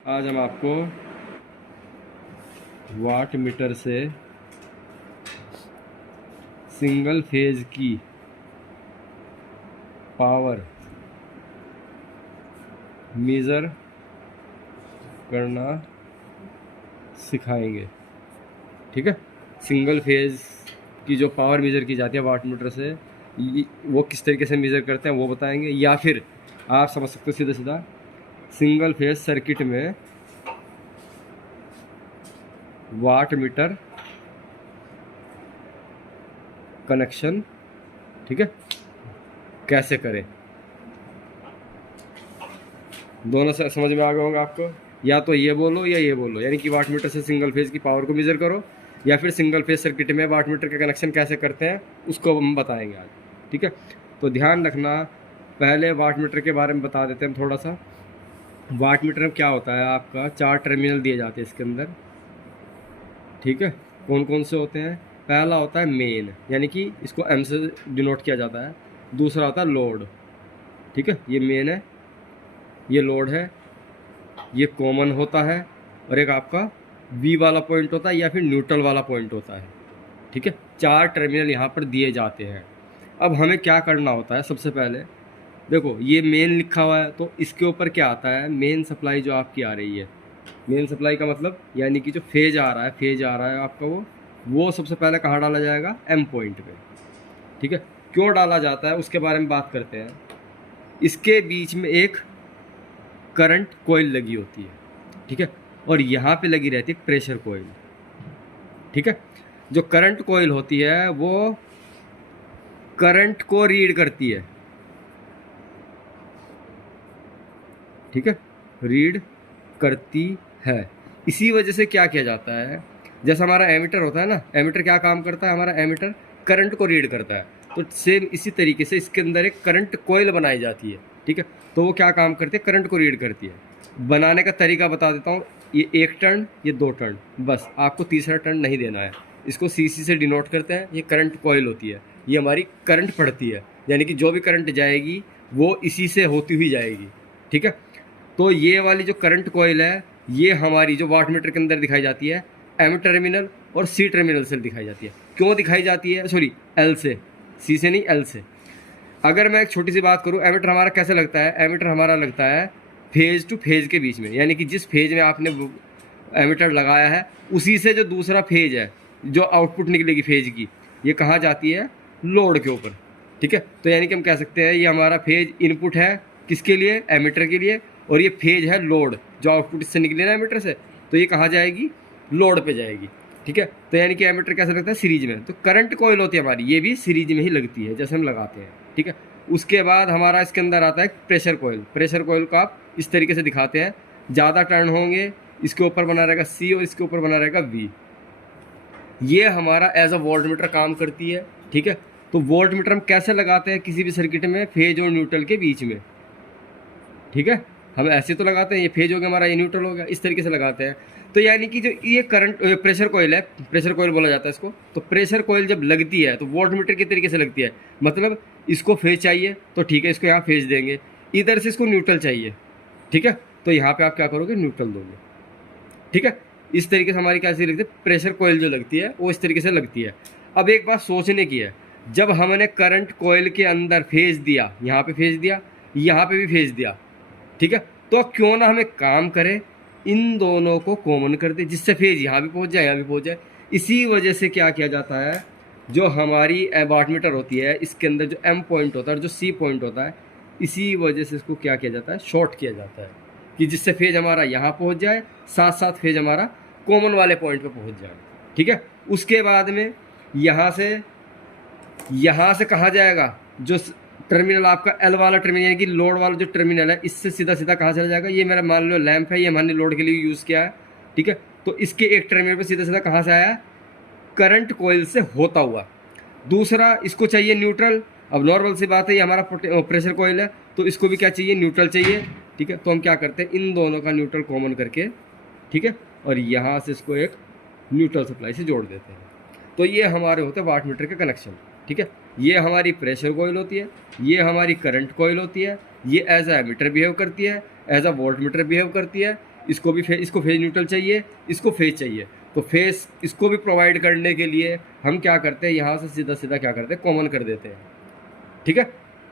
आज हम आपको वाट मीटर से सिंगल फेज की पावर मेज़र करना सिखाएंगे। ठीक है, सिंगल फेज की जो पावर मेज़र की जाती है वाट मीटर से, वो किस तरीके से मेज़र करते हैं वो बताएंगे। या फिर आप समझ सकते हो सीधा सीधा सिंगल फेज सर्किट में वाट मीटर कनेक्शन, ठीक है, कैसे करें। दोनों से समझ में आ गया होगा आपको। या तो ये बोलो या ये बोलो, यानी कि वाट मीटर से सिंगल फेज की पावर को मेज़र करो, या फिर सिंगल फेज सर्किट में वाट मीटर का कनेक्शन कैसे करते हैं उसको हम बताएंगे आज। ठीक है, तो ध्यान रखना। पहले वाट मीटर के बारे में बता देते हैं थोड़ा सा। वाट मीटर में क्या होता है, आपका 4 टर्मिनल दिए जाते हैं इसके अंदर। ठीक है, कौन कौन से होते हैं? पहला होता है मेन, यानी कि इसको एम से डिनोट किया जाता है। दूसरा होता है लोड। ठीक है, ये मेन है, ये लोड है, ये कॉमन होता है, और एक आपका वी वाला पॉइंट होता है या फिर न्यूट्रल वाला पॉइंट होता है। ठीक है, 4 टर्मिनल यहाँ पर दिए जाते हैं। अब हमें क्या करना होता है, सबसे पहले देखो ये मेन लिखा हुआ है, तो इसके ऊपर क्या आता है, मेन सप्लाई जो आपकी आ रही है। मेन सप्लाई का मतलब यानी कि जो फेज आ रहा है, फेज आ रहा है आपका, वो सबसे पहले कहाँ डाला जाएगा? एम पॉइंट पे। ठीक है, क्यों डाला जाता है उसके बारे में बात करते हैं। इसके बीच में एक करंट कोयल लगी होती है। ठीक है, और यहाँ पे लगी रहती है प्रेशर कोयल। ठीक है, जो करंट कोयल होती है वो करंट को रीड करती है। ठीक है, रीड करती है। इसी वजह से क्या किया जाता है, जैसा हमारा एमीटर होता है ना, एमीटर क्या काम करता है, हमारा एमीटर करंट को रीड करता है। तो सेम इसी तरीके से इसके अंदर एक करंट कोयल बनाई जाती है। ठीक है, तो वो क्या काम करती है, करंट को रीड करती है। बनाने का तरीका बता देता हूँ। ये 1 टर्न, ये 2 टर्न, बस आपको तीसरा टर्न नहीं देना है। इसको सीसी से डिनोट करते हैं। ये करंट कोयल होती है, ये हमारी करंट पड़ती है, यानी कि जो भी करंट जाएगी वो इसी से होती हुई जाएगी। ठीक है, तो ये वाली जो करंट कॉइल है, ये हमारी जो वाट मीटर के अंदर दिखाई जाती है एम टर्मिनल और सी टर्मिनल से दिखाई जाती है। क्यों दिखाई जाती है? सॉरी, एल से, सी से नहीं, एल से। अगर मैं एक छोटी सी बात करूं, एमीटर हमारा कैसे लगता है? एमीटर हमारा लगता है फेज टू फेज के बीच में, यानी कि जिस फेज में आपने एमीटर लगाया है उसी से जो दूसरा फेज है, जो आउटपुट निकलेगी फेज की, ये कहाँ जाती है? लोड के ऊपर। ठीक है, तो यानी कि हम कह सकते हैं ये हमारा फेज इनपुट है किसके लिए? एमीटर के लिए, और ये फेज है लोड, जो आउटपुट इससे निकले ना एमीटर से, तो ये कहाँ जाएगी? लोड पे जाएगी। ठीक है, तो यानी कि एमीटर कैसे लगता है? सीरीज में। तो करंट कॉइल होती है हमारी, ये भी सीरीज में ही लगती है जैसे हम लगाते हैं। ठीक है, उसके बाद हमारा इसके अंदर आता है प्रेशर कॉइल। प्रेशर कॉइल को आप इस तरीके से दिखाते हैं, ज़्यादा टर्न होंगे, इसके ऊपर बना रहेगा सी और इसके ऊपर बना रहेगा वी। ये हमारा एज अ वोल्ट मीटर काम करती है। ठीक है, तो वोल्ट मीटर हम कैसे लगाते हैं किसी भी सर्किट में? फेज और न्यूट्रल के बीच में। ठीक है, हम ऐसे तो लगाते हैं, ये फेज हो गया हमारा, ये न्यूट्रल हो गया, इस तरीके से लगाते हैं। तो यानी कि जो ये करंट प्रेशर कॉइल है, प्रेशर कॉइल बोला जाता है इसको, तो प्रेशर कॉइल जब लगती है तो वोल्ट मीटर के तरीके से लगती है। मतलब इसको फेज चाहिए तो ठीक है, इसको यहाँ फेज देंगे, इधर से इसको न्यूट्रल चाहिए। ठीक है, तो यहाँ पे आप क्या करोगे? न्यूट्रल दोगे। ठीक है, इस तरीके से हमारी कैसी लगती है? प्रेशर कॉइल जो लगती है वो इस तरीके से लगती है। अब एक बात सोचने की है, जब हमने करंट कॉइल के अंदर फेज दिया, यहाँ पे फेज दिया, यहाँ पे भी फेज दिया, ठीक है, तो क्यों ना हम एक काम करें, इन दोनों को कॉमन कर दे, जिससे फेज यहाँ भी पहुँच जाए, यहाँ भी पहुँच जाए। इसी वजह से क्या किया जाता है, जो हमारी वाट मीटर होती है इसके अंदर जो एम पॉइंट होता है और जो सी पॉइंट होता है, इसी वजह से इसको क्या किया जाता है? शॉर्ट किया जाता है, कि जिससे फेज हमारा यहाँ पहुँच जाए, साथ साथ फेज हमारा कॉमन वाले पॉइंट पे पहुँच जाए। ठीक है, उसके बाद में यहाँ से कहाँ जाएगा? जो टर्मिनल आपका एल वाला टर्मिनल, यानी कि लोड वाला जो टर्मिनल है, इससे सीधा सीधा कहाँ चला जाएगा? ये मेरा मान लो लैंप है, ये हमने लोड के लिए यूज़ किया है। ठीक है, तो इसके एक टर्मिनल पे सीधा सीधा कहाँ से आया? करंट कॉइल से होता हुआ। दूसरा, इसको चाहिए न्यूट्रल। अब नॉर्मल सी बात है, ये हमारा प्रेशर कॉइल है, तो इसको भी क्या चाहिए? न्यूट्रल चाहिए। ठीक है, तो हम क्या करते हैं, इन दोनों का न्यूट्रल कॉमन करके, ठीक है, और यहाँ से इसको एक न्यूट्रल सप्लाई से जोड़ देते हैं। तो ये हमारे होते हैं वाट मीटर के कनेक्शन। ठीक है, ये हमारी प्रेशर कॉइल होती है, ये हमारी करंट कॉइल होती है, ये एज ए एमीटर बिहेव करती है, as a volt meter behave करती है। इसको भी इसको फेज न्यूट्रल चाहिए, इसको फेज चाहिए, तो फेज इसको भी प्रोवाइड करने के लिए हम क्या करते हैं, यहाँ से सीधा सीधा क्या करते हैं, कॉमन कर देते हैं। ठीक है,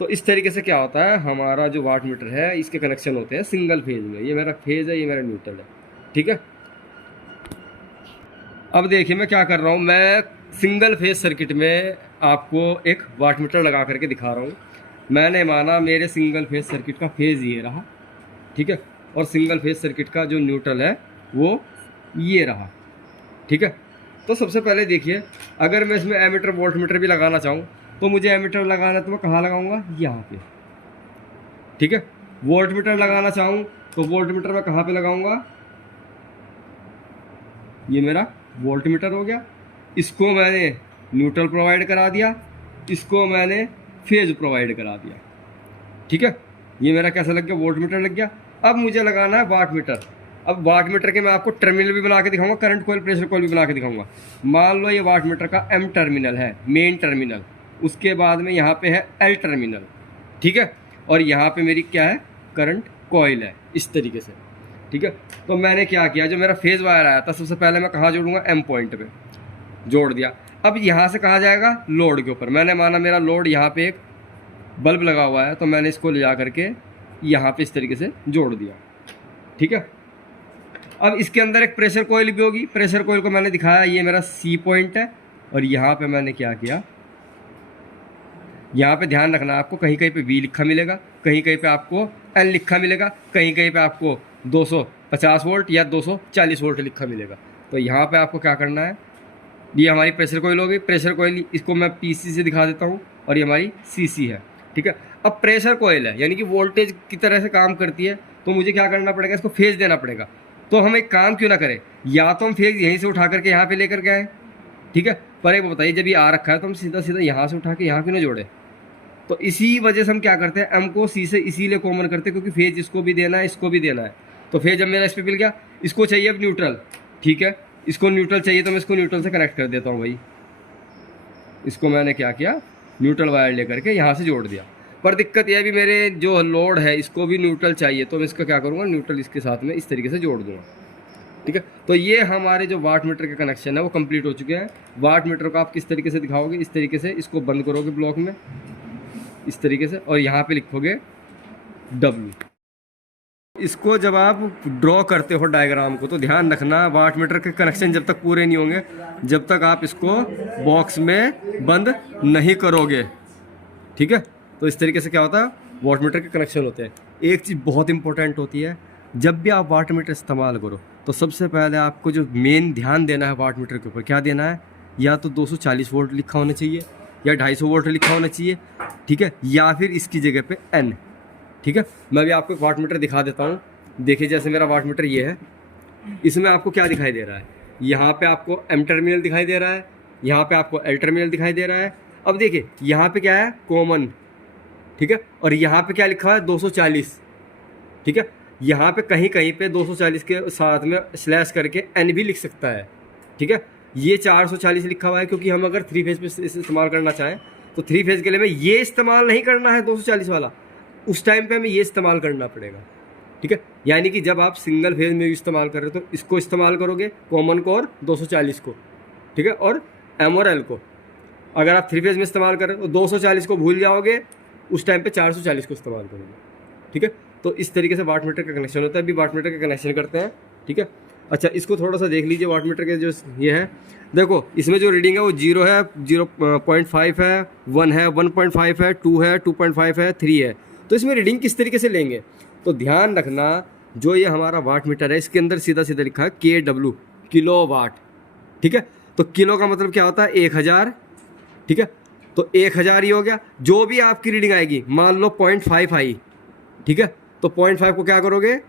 तो इस तरीके से क्या होता है, हमारा जो वाट मीटर है इसके कनेक्शन होते हैं सिंगल फेज में। ये मेरा फेज है, ये मेरा न्यूट्रल है। ठीक है, अब देखिए मैं क्या कर रहा हूँ, मैं सिंगल फेज सर्किट में आपको एक वाट मीटर लगा करके दिखा रहा हूँ। मैंने माना मेरे सिंगल फेज सर्किट का फेज ये रहा, ठीक है, और सिंगल फेज सर्किट का जो न्यूट्रल है वो ये रहा। ठीक है, तो सबसे पहले देखिए, अगर मैं इसमें एमीटर वोल्ट मीटर भी लगाना चाहूँ तो मुझे एमीटर लगाना है तो मैं कहाँ लगाऊंगा, यहाँ पे। ठीक है, वोल्ट मीटर लगाना चाहूँ तो वोल्ट मीटर मैं कहाँ पे लगाऊंगा, ये मेरा वोल्ट मीटर हो गया। इसको मैंने न्यूट्रल प्रोवाइड करा दिया, इसको मैंने फेज प्रोवाइड करा दिया। ठीक है, ये मेरा कैसा लग गया, वोल्ट मीटर लग गया। अब मुझे लगाना है वाट मीटर। अब वाट मीटर के मैं आपको टर्मिनल भी बना के दिखाऊंगा, करंट कॉइल, प्रेशर कॉइल भी बना के दिखाऊंगा। मान लो ये वाट मीटर का एम टर्मिनल है, मेन टर्मिनल, उसके बाद में यहाँ पे है एल टर्मिनल। ठीक है, और यहाँ पे मेरी क्या है, करंट कॉइल है, इस तरीके से। ठीक है, तो मैंने क्या किया, जो मेरा फेज वायर आया था सबसे पहले मैं कहाँ जोड़ूंगा, एम पॉइंट पे जोड़ दिया। अब यहाँ से कहाँ जाएगा, लोड के ऊपर। मैंने माना मेरा लोड यहाँ पे एक बल्ब लगा हुआ है, तो मैंने इसको ले जा करके यहाँ पे इस तरीके से जोड़ दिया। ठीक है, अब इसके अंदर एक प्रेशर कॉइल भी होगी। प्रेशर कॉइल को मैंने दिखाया, ये मेरा सी पॉइंट है, और यहाँ पे मैंने क्या किया, यहाँ पे ध्यान रखना आपको, कहीं कहीं पे वी लिखा मिलेगा, कहीं कहीं पे आपको एल लिखा मिलेगा, कहीं कहीं पे आपको 250 वोल्ट या 240 वोल्ट लिखा मिलेगा। तो यहाँ पे आपको क्या करना है, ये हमारी प्रेशर कॉइल होगी। प्रेशर कॉइल इसको मैं पीसी से दिखा देता हूँ, और ये हमारी सीसी है। ठीक है, अब प्रेशर कॉइल है यानी कि वोल्टेज की तरह से काम करती है, तो मुझे क्या करना पड़ेगा, इसको फेज देना पड़ेगा। तो हम एक काम क्यों ना करें, या तो हम फेज यहीं से उठा करके यहाँ पे लेकर के आए। ठीक है, पर एक बताइए, जब ये आ रखा है तो हम सीधा सीधा यहाँ से उठा के यहाँ क्यों ना जोड़े। तो इसी वजह से हम क्या करते हैं, एम को सी से इसीलिए कॉमन करते हैं, क्योंकि फेज इसको भी देना है, इसको भी देना है। तो फेज जब मेरा इस पर मिल गया, इसको चाहिए अब न्यूट्रल। ठीक है, इसको न्यूट्रल चाहिए तो मैं इसको न्यूट्रल से कनेक्ट कर देता हूँ भाई। इसको मैंने क्या किया, न्यूट्रल वायर लेकर के यहाँ से जोड़ दिया। पर दिक्कत यह भी, मेरे जो लोड है इसको भी न्यूट्रल चाहिए, तो मैं इसका क्या करूँगा, न्यूट्रल इसके साथ में इस तरीके से जोड़ दूँगा। ठीक है, तो ये हमारे जो वाट मीटर के कनेक्शन है वो कंप्लीट हो चुके हैं। वाट मीटर को आप किस तरीके से दिखाओगे, इस तरीके से इसको बंद करोगे ब्लॉक में, इस तरीके से, और यहाँ पे लिखोगे W। इसको जब आप ड्रॉ करते हो डायग्राम को, तो ध्यान रखना वाट मीटर के कनेक्शन जब तक पूरे नहीं होंगे, जब तक आप इसको बॉक्स में बंद नहीं करोगे। ठीक है, तो इस तरीके से क्या होता है, वाट मीटर के कनेक्शन होते हैं। एक चीज़ बहुत इंपॉर्टेंट होती है, जब भी आप वाट मीटर इस्तेमाल करो तो सबसे पहले आपको जो मेन ध्यान देना है वाट मीटर के ऊपर, क्या देना है, या तो 240 वोल्ट लिखा होना चाहिए, या 250 वोल्ट लिखा होना चाहिए। ठीक है, या फिर इसकी जगह पे N। ठीक है, मैं भी आपको एक वाट मीटर दिखा देता हूँ। देखिए, जैसे मेरा वाट मीटर ये है, इसमें आपको क्या दिखाई दे रहा है, यहाँ पे आपको M टर्मिनल दिखाई दे रहा है, यहाँ पे आपको L टर्मिनल दिखाई दे रहा है। अब देखिए यहाँ पे क्या है, कॉमन। ठीक है, और यहाँ पे क्या लिखा हुआ है, 240। ठीक है, यहाँ पे कहीं कहीं पे 240 के साथ में स्लैश करके N भी लिख सकता है। ठीक है, ये 440 लिखा हुआ है, क्योंकि हम अगर 3 फेज पे इस्तेमाल करना चाहें तो 3 फेज के लिए में ये इस्तेमाल नहीं करना है 240 वाला, उस टाइम पे हमें ये इस्तेमाल करना पड़ेगा। ठीक है, यानी कि जब आप सिंगल फेज में इस्तेमाल कर रहे हो तो इसको इस्तेमाल करोगे, कॉमन को और 240 को। ठीक है, और M और L को। अगर आप 3 फेज में इस्तेमाल कर रहे हो तो 240 को भूल जाओगे, उस टाइम पे 440 को इस्तेमाल करोगे। ठीक है, तो इस तरीके से वाट मीटर का कनेक्शन होता है। अभी वाट मीटर का कनेक्शन करते हैं। ठीक है, अच्छा इसको थोड़ा सा देख लीजिए, वाट मीटर के जो ये है, देखो इसमें जो रीडिंग है वो 0 है, 0.5 है, 1 है, 1.5 है, 2 है, 2.5 है, 3 है। तो इसमें रीडिंग किस तरीके से लेंगे, तो ध्यान रखना, जो ये हमारा वाट मीटर है इसके अंदर सीधा सीधा लिखा है KW, किलो वाट। ठीक है, तो किलो का मतलब क्या होता है, 1000। ठीक है, तो 1000 ही हो गया। जो भी आपकी रीडिंग आएगी, मान लो 0.5 आई, ठीक है, तो 0.5 को क्या करोगे,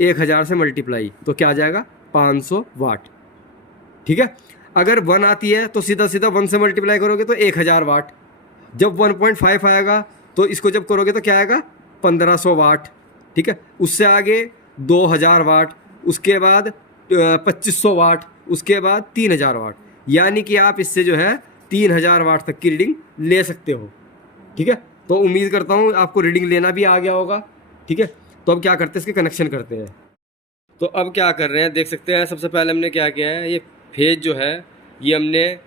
1000 से मल्टीप्लाई, तो क्या आ जाएगा, 500 वाट। ठीक है, अगर 1 आती है तो सीधा सीधा 1 से मल्टीप्लाई करोगे तो 1000 वाट। जब 1.5 आएगा तो इसको जब करोगे तो क्या आएगा, 1500 वाट। ठीक है, उससे आगे 2000 वाट, उसके बाद 2500 वाट, उसके बाद 3000 वाट। यानी कि आप इससे जो है 3000 वाट तक की रीडिंग ले सकते हो। ठीक है, तो उम्मीद करता हूँ आपको रीडिंग लेना भी आ गया होगा। ठीक है, तो अब क्या करते हैं, इसके कनेक्शन करते हैं। तो अब क्या कर रहे हैं देख सकते हैं, सबसे पहले हमने क्या किया है, ये फेज जो है ये हमने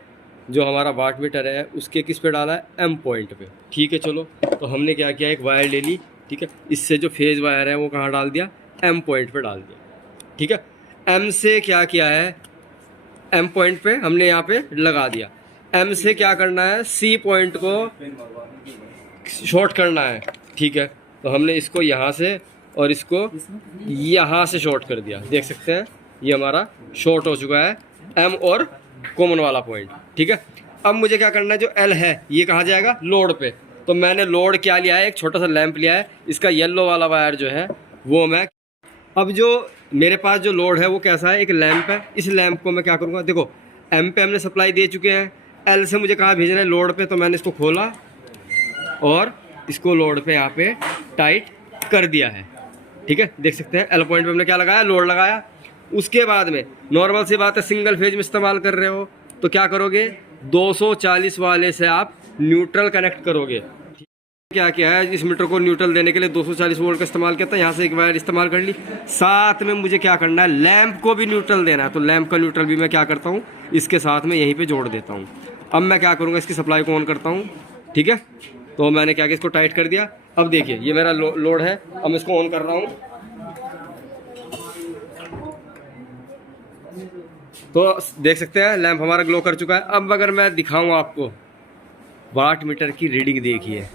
जो हमारा वाट मीटर है उसके किस पे डाला है, एम पॉइंट पे। ठीक है, चलो तो हमने क्या किया, एक वायर ले ली। ठीक है, इससे जो फेज वायर है वो कहाँ डाल दिया, एम पॉइंट पे डाल दिया। ठीक है, एम से क्या किया है, एम पॉइंट पे हमने यहाँ पे लगा दिया। एम से क्या करना है, सी पॉइंट को शॉर्ट करना है। ठीक है, तो हमने इसको यहाँ से और इसको यहाँ से शॉर्ट कर दिया। देख सकते हैं ये हमारा शॉर्ट हो चुका है एम और कॉमन वाला पॉइंट। ठीक है, अब मुझे क्या करना है, जो एल है ये कहाँ जाएगा, लोड पे। तो मैंने लोड क्या लिया है, एक छोटा सा लैंप लिया है। इसका येलो वाला वायर जो है वो मैं, अब जो मेरे पास जो लोड है वो कैसा है, एक लैंप है। इस लैंप को मैं क्या करूँगा, देखो एम पे हमने सप्लाई दे चुके हैं, एल से मुझे कहाँ भेजना है, लोड पे। तो मैंने इसको खोला और इसको लोड पे यहाँ पे टाइट कर दिया है। ठीक है, देख सकते हैं एल पॉइंट पे हमने क्या लगाया, लोड लगाया। उसके बाद में नॉर्मल सी बात है, सिंगल फेज में इस्तेमाल कर रहे हो तो क्या करोगे, 240 वाले से आप न्यूट्रल कनेक्ट करोगे। क्या क्या है, इस मीटर को न्यूट्रल देने के लिए 240 वोल्ट का इस्तेमाल किया था। यहाँ से एक वायर इस्तेमाल कर ली। साथ में मुझे क्या करना है, लैंप को भी न्यूट्रल देना है। तो लैंप का न्यूट्रल भी मैं क्या करता हूँ, इसके साथ में यहीं पे जोड़ देता हूँ। अब मैं क्या करूँगा, इसकी सप्लाई को ऑन करता हूँ। ठीक है, तो मैंने क्या किया, इसको टाइट कर दिया। अब देखिए ये मेरा लोड है, अब मैं इसको ऑन कर रहा हूँ। तो देख सकते हैं लैंप हमारा ग्लो कर चुका है। अब अगर मैं दिखाऊँ आपको, वाट मीटर की रीडिंग देखिए,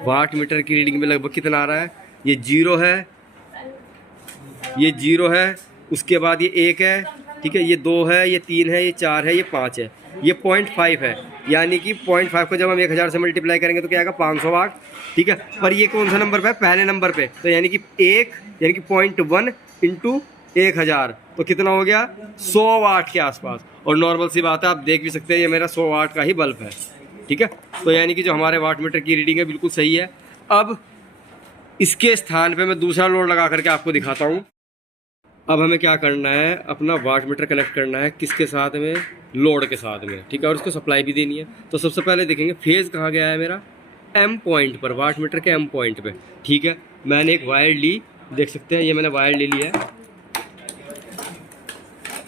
वाट मीटर की रीडिंग में लगभग कितना आ रहा है, ये 0 है, ये 0 है, उसके बाद ये 1 है। ठीक है, ये 2 है, ये 3 है, ये 4 है, ये 5 है, ये 0.5 है। यानी कि 0.5 को जब हम 1000 से मल्टीप्लाई करेंगे तो क्या आएगा, 500 वाट। ठीक है, पर ये कौन सा नंबर पे है, पहले नंबर पे। तो यानी कि 1 यानी कि 0.1 इंटू 1000 तो कितना हो गया, 100 वाट के आसपास। और नॉर्मल सी बात है, आप देख भी सकते हैं ये मेरा 100 वाट का ही बल्ब है। ठीक है, तो यानी कि जो हमारे वाट मीटर की रीडिंग है बिल्कुल सही है। अब इसके स्थान पे मैं दूसरा लोड लगा करके आपको दिखाता हूँ। अब हमें क्या करना है, अपना वाट मीटर कनेक्ट करना है किसके साथ में, लोड के साथ में। ठीक है, और उसको सप्लाई भी देनी है। तो सबसे पहले देखेंगे फेज़ कहाँ गया है मेरा, एम पॉइंट पर, वाट मीटर के एम पॉइंट पे। ठीक है, मैंने एक वायर ली, देख सकते हैं ये मैंने वायर ले लिया है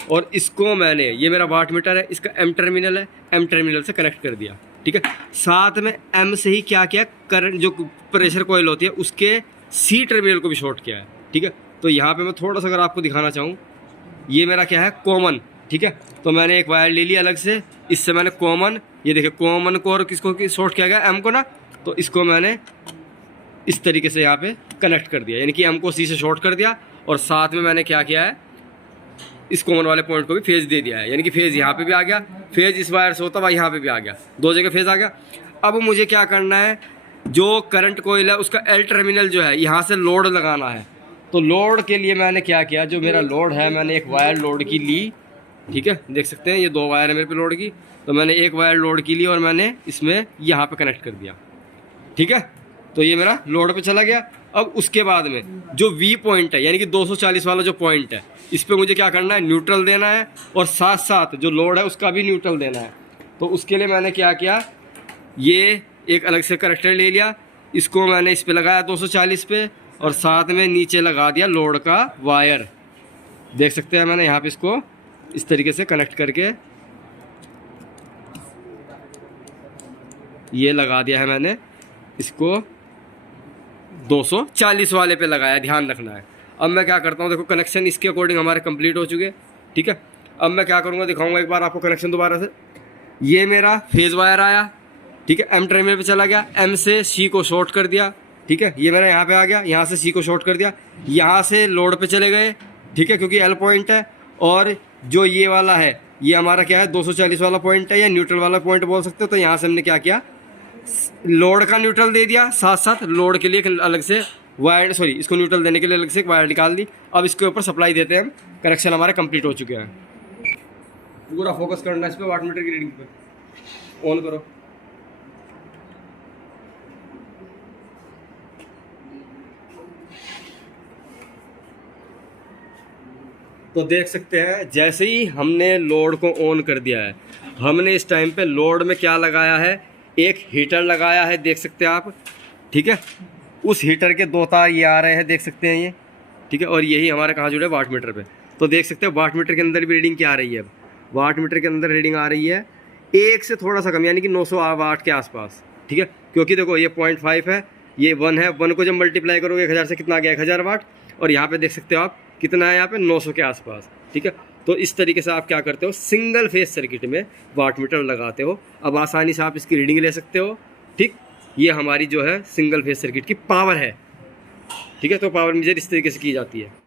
और इसको मैंने, ये मेरा वाट मीटर है, इसका एम टर्मिनल है, एम टर्मिनल से कनेक्ट कर दिया। ठीक है, साथ में एम से ही क्या किया, करंट जो प्रेशर कॉइल होती है उसके सी टर्मिनल को भी शॉर्ट किया है। ठीक है, तो यहाँ पे मैं थोड़ा सा अगर आपको दिखाना चाहूँ, ये मेरा क्या है, कॉमन। ठीक है, तो मैंने एक वायर ले लिया अलग से, इससे मैंने कॉमन, ये देखिए कॉमन को और किसको शॉर्ट किया गया, एम को ना। तो इसको मैंने इस तरीके से यहाँ पे कनेक्ट कर दिया, यानी कि एम को सी से शॉर्ट कर दिया। और साथ में मैंने क्या किया है, इस कॉमन वाले पॉइंट को भी फेज दे दिया है, यानी कि फेज यहाँ पे भी आ गया, फेज इस वायर से होता हुआ यहाँ पे भी आ गया, दो जगह फेज आ गया। अब मुझे क्या करना है, जो करंट कोयल है उसका एल टर्मिनल जो है यहाँ से लोड लगाना है। तो लोड के लिए मैंने क्या किया, जो मेरा लोड है मैंने एक वायर लोड की ली। ठीक है, देख सकते हैं ये 2 वायर है मेरे पे लोड की। तो मैंने एक वायर लोड की ली और मैंने इसमें यहाँ पे कनेक्ट कर दिया। ठीक है, तो ये मेरा लोड पे चला गया। अब उसके बाद में जो वी पॉइंट है, यानी कि 240 वाला जो पॉइंट है, इस पर मुझे क्या करना है, न्यूट्रल देना है। और साथ साथ जो लोड है उसका भी न्यूट्रल देना है। तो उसके लिए मैंने क्या किया, ये एक अलग से कनेक्टर ले लिया, इसको मैंने इस पे लगाया 240 पे, और साथ में नीचे लगा दिया लोड का वायर। देख सकते हैं मैंने यहाँ पे इसको इस तरीके से कनेक्ट करके ये लगा दिया है। मैंने इसको 240 वाले पे लगाया, ध्यान रखना है। अब मैं क्या करता हूँ, देखो कनेक्शन इसके अकॉर्डिंग हमारे कंप्लीट हो चुके। ठीक है, अब मैं क्या करूँगा, दिखाऊंगा एक बार आपको कनेक्शन दोबारा से। ये मेरा फेज वायर आया, ठीक है, एम टर्मिनल पे चला गया, एम से सी को शॉर्ट कर दिया। ठीक है, ये मेरा यहाँ पे आ गया, यहाँ से सी को शॉर्ट कर दिया, यहाँ से लोड पे चले गए। ठीक है, क्योंकि एल पॉइंट है, और जो ये वाला है ये हमारा क्या है, 240 वाला पॉइंट है, या न्यूट्रल वाला पॉइंट बोल सकते हो। तो यहाँ से हमने क्या किया, लोड का न्यूट्रल दे दिया, साथ साथ लोड के लिए अलग से वायर, सॉरी इसको न्यूट्रल देने के लिए अलग से एक वायर निकाल दी। अब इसके ऊपर सप्लाई देते हैं हम, कनेक्शन हमारे कंप्लीट हो चुके हैं। पूरा फोकस करना है इस पर, वाट मीटर की रीडिंग पे। ऑन करो। तो देख सकते हैं जैसे ही हमने लोड को ऑन कर दिया है, हमने इस टाइम पे लोड में क्या लगाया है, एक हीटर लगाया है, देख सकते हैं आप। ठीक है, उस हीटर के 2 तार ये आ रहे हैं, देख सकते हैं ये, ठीक है। और यही हमारा कहाँ जुड़ा है, वाट मीटर पे। तो देख सकते हैं वाट मीटर के अंदर भी रीडिंग क्या आ रही है, अब वाट मीटर के अंदर रीडिंग आ रही है 1 से थोड़ा सा कम, यानी कि 900 वाट के आसपास, ठीक है। क्योंकि देखो ये 0.5 है, ये 1 है, 1 को जब मल्टीप्लाई करोगे 1000 से कितना आ गया, 1000 वाट। और यहाँ पे देख सकते हो आप कितना है, यहाँ पे 900 के आसपास, ठीक है। तो इस तरीके से आप क्या करते हो, सिंगल फेज सर्किट में वाट मीटर लगाते हो। अब आसानी से आप इसकी रीडिंग ले सकते हो, ठीक। ये हमारी जो है सिंगल फेज सर्किट की पावर है, ठीक है। तो पावर मेजर इस तरीके से की जाती है।